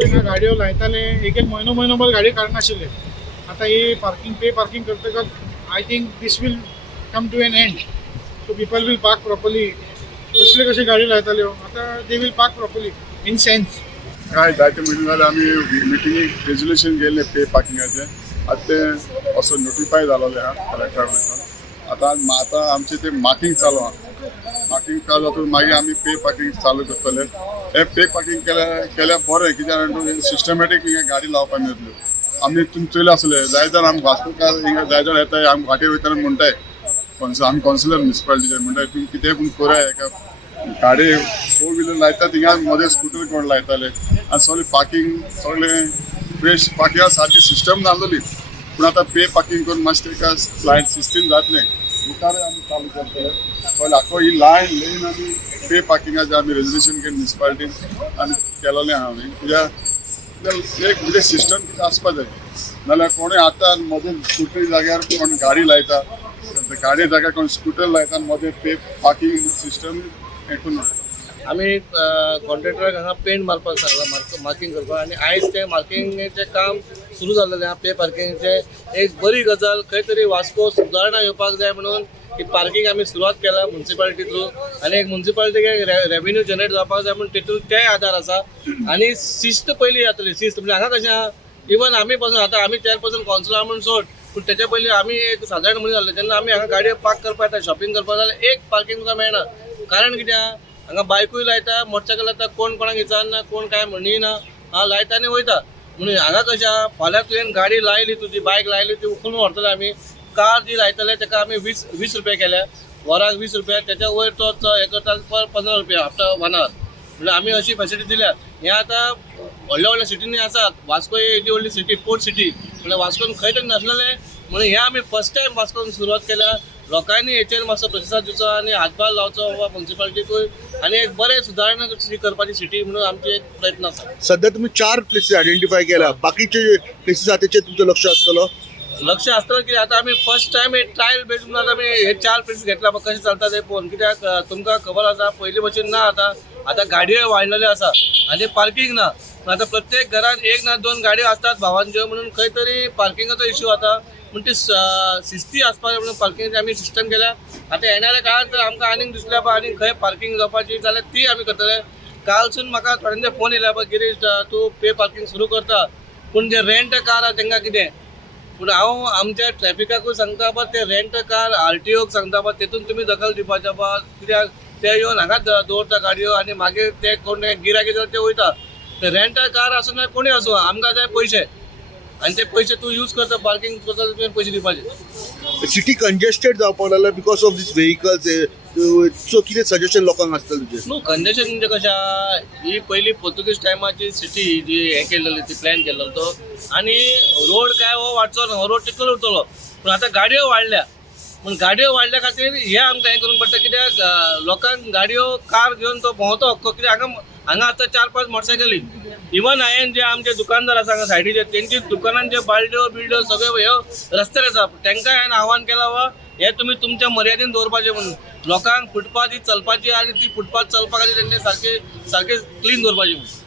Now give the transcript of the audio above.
तेन्ना गाडयो लायताले एक म्हयनोभर गाडी काडनाशिल्ले. आता ही पे पार्किंग करतकच I think this will come to an end. So people will park properly. कसले कशी गाडी लायताल्यो आता they will park properly in sense. काय जायते म्हटलं जाल्यार आमी मिटिंगेक रेजोल्युशन गेल्लें पे पार्किंगाचें. आतां तें असो नोटिफाय जालोलें आहा कलेक्टर कडल्यान. आतां आमचें तें मार्किंग चालू आहा. मार्किंग चालू जातकच मागीर आमी पे पार्किंग चालू करतले. हे पे पार्किंग केल्या बरें कित्याक सिस्टमॅटीक हिंगा गाडी लावपाक मेळटल्यो. आमी तुमी चोयले आसले जाय जाल्यार आमी वास्कोकार हिंगा जाय जाल्यार येताय आमी घाटीर वयताना म्हणटाय आमी कौन्सिलर म्युनिसिपालिटीचे म्हणटाय तुमी कितें पूण कराय एका गाडी 4 व्हिलर लायता थिंगा मदें स्कूटर कोण लायताले आनी सगळें पार्किंग सगळें फ्रेश पार्किंगा सारकी सिस्टम जाल्ली. पूण आतां पे पार्किंग करून मातशें तेका लायन सिस्टम जातलें मुखार आमी चालू करतले. पयलीं आख्खो ही लायन लेन आमी पे पार्किंगाचें आमी रेजोल्युशन केलें म्युनिसिपालिटीन आनी केलोलें आहा आमी. कित्याक एक म्हणजे सिस्टम कितें आसपा जाय नाल्यार कोणूय आता मदें स्कूटर जाग्यार कोण गाडी लायता गाडी जाग्यार कोण स्कूटर लायता मदें पे पार्किंग सिस्टम हें करून आमी कॉन्ट्रॅक्टराक हांगा पेंट मारपाक सांगला मार्किंग करपाक आनी आयज तें मार्किंगेचें काम सुरू जाल्लें आहा. पे पार्किंगेचें एक बरी गजाल खंय तरी वास्को सुदारणा येवपाक जाय म्हणून ही पार्किंग आमी सुरवात केला म्युनिसिपालिटी थ्रू आनी एक म्युनिसिपालिटीक एक रेव्हेन्यू जनरेट जावपाक जाय म्हणून तेतून तेय आदार आसा. आनी शिस्त पयलीं जातली. शिस्त म्हणजे हांगा कशें आहा इवन आमी पासून आतां आमी चेअरपर्सन कौन्सिलर म्हणून सोड पूण तेच्या पयलीं आमी एक सादारण मनीस जाल्ले जेन्ना आमी हांगा गाडयो पार्क करपाक येता शॉपिंग करपाक जाल्यार एक पार्किंग तुका मेळना. कारण कितें आहा हांगा बायकूय लायता मोटरसायकल लायता कोण कोणाक विचारना कोण काय म्हणिना लायता आनी वयता. म्हणून हांगा कशें आहा फाल्यां तुवें गाडी लायली तुजी बायक लायली ती उखलून व्हरतले आमी. कार जी लायतले ताका आमी 20 रुपया केल्या वराक 20 रुपया त्याच्या वयर तो हें करता पर 15 रुपया आफ्टर 1 आवर. म्हणजे आमी अशी फॅसिलिटी दिल्या. हें आतां व्हडल्या सिटींनी आसात. वास्को ही व्हडली सिटी पोर्ट सिटी म्हणजे वास्कोन खंय तरी नासलेलें म्हणून हें आमी फर्स्ट टायम वास्कोन सुरवात केल्या. लोकांनी हेचेर मातसो प्रतिसाद दिवचो आनी हातभार लावचो वा म्युनिसिपालिटीकूय आनी एक बरें सुदारणा करपाची सिटी म्हणून आमचे एक प्रयत्न आसा. सध्या तुम्ही 4 प्लेसीस आयडेंटिफाय केला बाकीचे प्लेसीस आहा तेचेर तुमचें लक्ष आसतलो. लक्ष आसतलें की आतां आमी फर्स्ट टायम एक ट्रायल बेज म्हणून आतां आमी हे 4 प्लेसीस घेतला कशें चलता तें पळोवन. कित्याक तुमकां खबर आसा पयलीं भशेन ना आतां गाडयो वाडलेल्यो आसा आनी पार्किंग ना. आतां प्रत्येक घरान 1 ना 2 गाडयो आसतात भावांच्यो म्हणून खंय तरी पार्किंगाचो इश्यू आता म्हणून ती शिस्ती आसपाक म्हणून पार्किंगाची आमी सिस्टम केल्या. आतां येणाऱ्या काळात जर आमकां आनीक दिसल्या पळय आनीक खंय पार्किंग जावपाची जाल्यार ती आमी करतले. कालसून म्हाका थोड्यांचे फोन येयला पळय गिरीश तूं पे पार्किंग सुरू करता पूण जे रेंट कार आहा तांकां कितें. पूण हांव आमच्या ट्रॅफिकाकूय सांगता पळय ते रेंट कार RTOक सांगता पळय तेतून तुमी दखल दिवपाचें पळय. कित्याक ते येवन हांगाच दवरता गाडयो आनी मागीर ते कोण गिरायक येता ते वयता. ते रेंट कार आसूं ना कोणूय आसूं आमकां जाय पयशे आनी ते पयशे तूं यूज करता पार्किंग करता तुवें पयशे दिवपाचे. सिटी कंजेस्टेड जावपाक लागला because of this vehicles. So कितें सजेशन लोकांक आसतलें तुजें. न्हू कंजेशन म्हणजे कशें आहा ही पयलीं पोर्तुगीज टायमाची सिटी जी हें केल्लेली ती प्लॅन केल्लो तो आनी रोड काय हो वाडचो ना हो रोड तितलोच उरतलो. पूण आतां गाडयो वाडल्या पूण गाडयो वाडल्या खातीर हें आमकां हें करूंक पडटा. कित्याक लोकांक गाडयो कार घेवन तो भोंवतो हक्को. कित्याक हांगा आतां 4-5 मोटरसायकली इवन हांवें जे आमचे दुकानदार आसा हांगा सायडीचे तेंची दुकानांचे बालड्यो बिल्ड्यो सगळ्यो ह्यो रस्त्यार आसा. तांकां हांवें आव्हान केलां वा हे तुमी तुमच्या मर्यादेन दवरपाचें म्हणून. लोकांक फुटपाथ ही चलपाची आनी ती फुटपाथ चलपा खातीर तेंचे सारके क्लीन दवरपाचें म्हणून.